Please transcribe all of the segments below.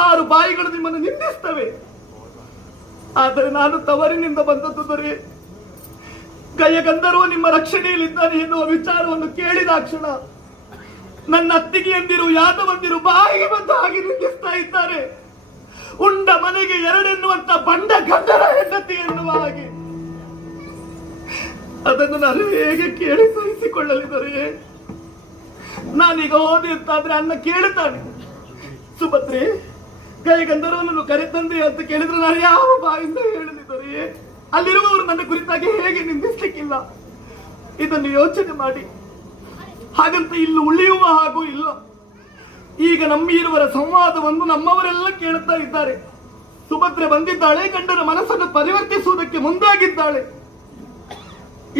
ನೂರಾರು ಬಾಯಿಗಳು ನಿಮ್ಮನ್ನು ನಿಂದಿಸ್ತವೆ. ಆದರೆ ನಾನು ತವರಿನಿಂದ ಬಂದದ್ದು ದೊರೆ. ಗಯಗಂಧರ್ವ ನಿಮ್ಮ ರಕ್ಷಣೆಯಲ್ಲಿದ್ದಾನೆ ಎನ್ನುವ ವಿಚಾರವನ್ನು ಕೇಳಿದ ಕ್ಷಣ ನನ್ನ ಅತ್ತಿಗೆಯಂದಿರು ಯಾದವಂದಿರು ಬಾಯಿಗೆ ಬಂದ ಹಾಗೆ ನಿಂದಿಸ್ತಾ ಇದ್ದಾರೆ. ಉಂಡ ಮನೆಗೆ ಎರಡೆನ್ನುವಂತ ಬಂಡ ಗಂಧರ ಹೆಂಡತಿ ಎನ್ನುವ ಹಾಗೆ. ಅದನ್ನು ನಾನು ಹೇಗೆ ಕೇಳಿ ಸಹಿಸಿಕೊಳ್ಳಲಿದ್ದಾರೆ? ನಾನೀಗ ಹೋದೆ ಅಂತಾದ್ರೆ ಅನ್ನ ಕೇಳುತ್ತಾನೆ, ಸುಭದ್ರೆ ಗಯಗಂಧರ್ವನನ್ನು ಕರೆತಂದೆ ಅಂತ ಕೇಳಿದ್ರೆ ನಾನು ಯಾವ ಬಾಯಿಂದ ಹೇಳಲಿದ್ದಾರೆ? ಅಲ್ಲಿರುವವರು ನನ್ನ ಕುರಿತಾಗಿ ಹೇಗೆ ನಿಂದಿಸ್ಲಿಕ್ಕಿಲ್ಲ? ಇದನ್ನು ಯೋಚನೆ ಮಾಡಿ. ಹಾಗಂತ ಇಲ್ಲಿ ಉಳಿಯುವ ಹಾಗೂ ಇಲ್ಲ. ಈಗ ನಮ್ಮಿರುವರ ಸಂವಾದವನ್ನು ನಮ್ಮವರೆಲ್ಲ ಕೇಳುತ್ತಾ ಇದ್ದಾರೆ. ಸುಭದ್ರೆ ಬಂದಿದ್ದಾಳೆ, ಗಂಡನ ಮನಸ್ಸನ್ನು ಪರಿವರ್ತಿಸುವುದಕ್ಕೆ ಮುಂದಾಗಿದ್ದಾಳೆ.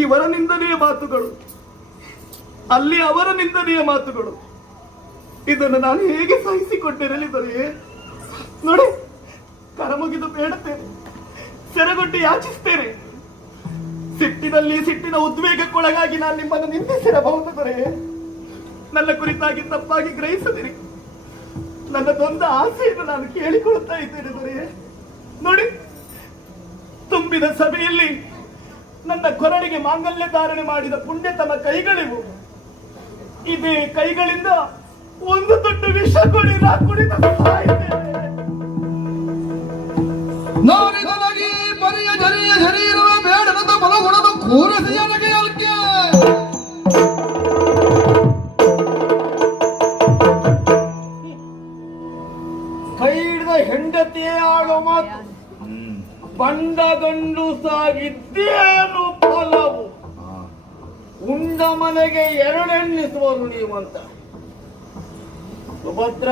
ಇವರ ನಿಂದನೆಯ ಮಾತುಗಳು, ಅಲ್ಲಿ ಅವರ ನಿಂದನೆಯ ಮಾತುಗಳು, ಇದನ್ನು ನಾನು ಹೇಗೆ ಸಹಿಸಿಕೊಂಡಿರಲಿದ್ದಾರೆ? ನೋಡಿ, ಕರಮುಗಿದು ಬೇಡುತ್ತೇನೆ, ಸೆರಗೊಟ್ಟು ಯಾಚಿಸ್ತೇನೆ. ಸಿಟ್ಟಿನ ಉದ್ವೇಗಕ್ಕೊಳಗಾಗಿ ನಾನು ನಿಮ್ಮನ್ನು ನಿಂದಿಸಿರಬಹುದು ದೊರೆ. ನನ್ನ ಕುರಿತಾಗಿ ತಪ್ಪಾಗಿ ಗ್ರಹಿಸದಿರಿ. ನನ್ನದೊಂದು ಆಸೆಯನ್ನು ನಾನು ಕೇಳಿಕೊಳ್ಳುತ್ತಾ ಇದ್ದೇನೆ ದೊರೆ. ನೋಡಿ, ತುಂಬಿದ ಸಭೆಯಲ್ಲಿ ನನ್ನ ಕೊರಳಿಗೆ ಮಾಂಗಲ್ಯ ಧಾರಣೆ ಮಾಡಿದ ಪುಣ್ಯತಮ ಕೈಗಳಿವು. ಇದೇ ಕೈಗಳಿಂದ ಒಂದು ದೊಡ್ಡ ವಿಷ ಕೊಡಿ ನಾ ಕುಡಿದ ಪರಿಯ ಜರಿಯ ಶರೀರವ ಬೇಡನದ ಬಲಗೊಡದ ಕೂರಸಿಯ ನಗೆಯಲ್ಕೆ ಕೈ ಹಿಡಿದ ಹೆಂಡತಿಯೇ ಆಡೋ ಮಾತು. ಬಂಡಗಂಡು ಸಾಗಿದ್ದೇನು ಫಲವು? ಉಂಡ ಮನೆಗೆ ಎರಡೆನ್ನಿಸುವರು ನೀವಂತ. ಸುಭದ್ರ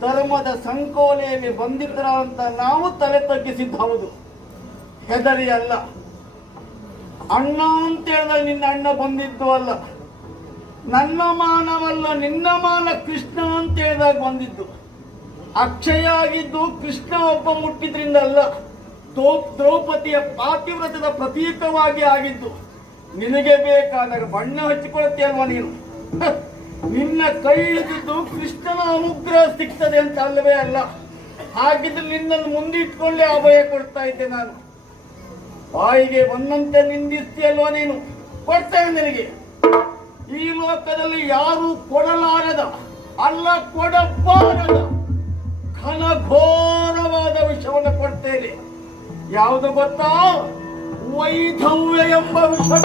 ಧರ್ಮದ ಸಂಕೋಲೆಯಲ್ಲಿ ಬಂದಿದ್ರ ಅಂತ ನಾವು ತಲೆ ತಗ್ಗಿಸಿದ್ದು ಹೌದು, ಹೆದರಿ ಅಲ್ಲ. ಅಣ್ಣ ಅಂತ ಹೇಳಿದಾಗ ನಿನ್ನ ಅಣ್ಣ ಬಂದಿದ್ದು ಅಲ್ಲ. ನನ್ನ ಮಾನವಲ್ಲ, ನಿನ್ನ ಮಾನ ಕೃಷ್ಣ ಅಂತ ಹೇಳಿದಾಗ ಬಂದಿದ್ದು. ಅಕ್ಷಯ ಆಗಿದ್ದು ಕೃಷ್ಣ ಒಬ್ಬ ಮುಟ್ಟಿದ್ರಿಂದ ಅಲ್ಲ, ದ್ರೌಪದಿಯ ಪಾತಿವ್ರತದ ಪ್ರತೀಕವಾಗಿ ಆಗಿದ್ದು. ನಿನಗೆ ಬೇಕಾದಾಗ ಬಣ್ಣ ಹಚ್ಚಿಕೊಳ್ಳುತ್ತೇಲ್ವಾ ನೀನು? ನಿನ್ನ ಕೈ ಹಿಡಿದಿದ್ದು ಕೃಷ್ಣನ ಅನುಗ್ರಹ ಸಿಗ್ತದೆ ಅಂತ ಅಲ್ಲವೇ ಅಲ್ಲ. ಹಾಗಿದ್ರೆ ನಿನ್ನನ್ನು ಮುಂದಿಟ್ಕೊಂಡೇ ಅಭಯ ಕೊಡ್ತಾ ಇದ್ದೆ ನಾನು. ಬಾಯಿಗೆ ಬಂದಂತೆ ನಿಂದಿಸ್ತೀಯಲ್ವಾ ನೀನು? ಕೊಡ್ತೇನೆ ನಿನಗೆ. ಈ ಲೋಕದಲ್ಲಿ ಯಾರು ಕೊಡಲಾರದ ಅಲ್ಲ, ಕೊಡಬಾರದ ಘನಘೋರವಾದ ವಿಷವನ್ನು ಕೊಡ್ತೇನೆ. ಯಾವುದು ಗೊತ್ತಾ? ವೈಧವ್ಯ ಎಂಬ ವಿಷಯ.